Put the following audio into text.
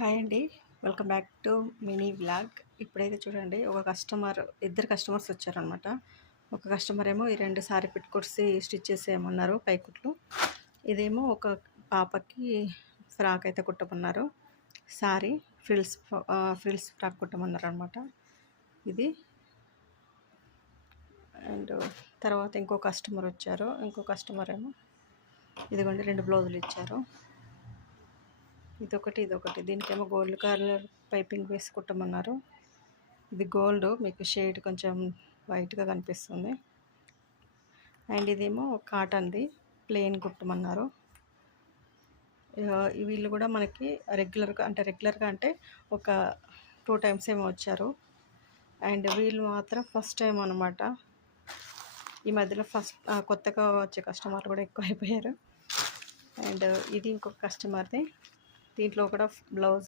Hi అండి. Welcome back to mini vlog. ఇప్పుడైతే చూడండి, ఇద్దరు కస్టమర్స్ వచ్చారనమాట. ఒక కస్టమర్ ఏమో ఈ 2 సారీ పెట్టుకొచ్చి స్టిచ్ చేసేయమన్నారు పైకుట్లు. ఇదేమో ఒక పాపకి ఫ్రాక్ అయితే కుట్టమన్నారు. సారీ ఫ్రిల్స్ ఫ్రాక్ కుట్టమన్నారు అనమాట. ఇది అండ్ తర్వాత ఇంకో కస్టమర్ వచ్చారు. ఇంకో కస్టమర్ ఏమో ఇదిగోండి 2 బ్లౌజులు ఇచ్చారు. ఇదొకటి దీనికేమో గోల్డ్ కలర్ పైపింగ్ వేసి కుట్టమన్నారు. ఇది గోల్డ్, మీకు షేడ్ కొంచెం వైట్గా కనిపిస్తుంది. అండ్ ఇదేమో కాటన్ది ప్లెయిన్ కుట్టమన్నారు. వీళ్ళు కూడా మనకి రెగ్యులర్గా అంటే ఒక 2 టైమ్స్ ఏమో వచ్చారు. అండ్ వీళ్ళు మాత్రం ఫస్ట్ టైం అనమాట. ఈ మధ్యలో కొత్తగా వచ్చే కస్టమర్లు కూడా ఎక్కువ అయిపోయారు. అండ్ ఇది ఇంకొక కస్టమర్ది. దీంట్లో కూడా బ్లౌజ్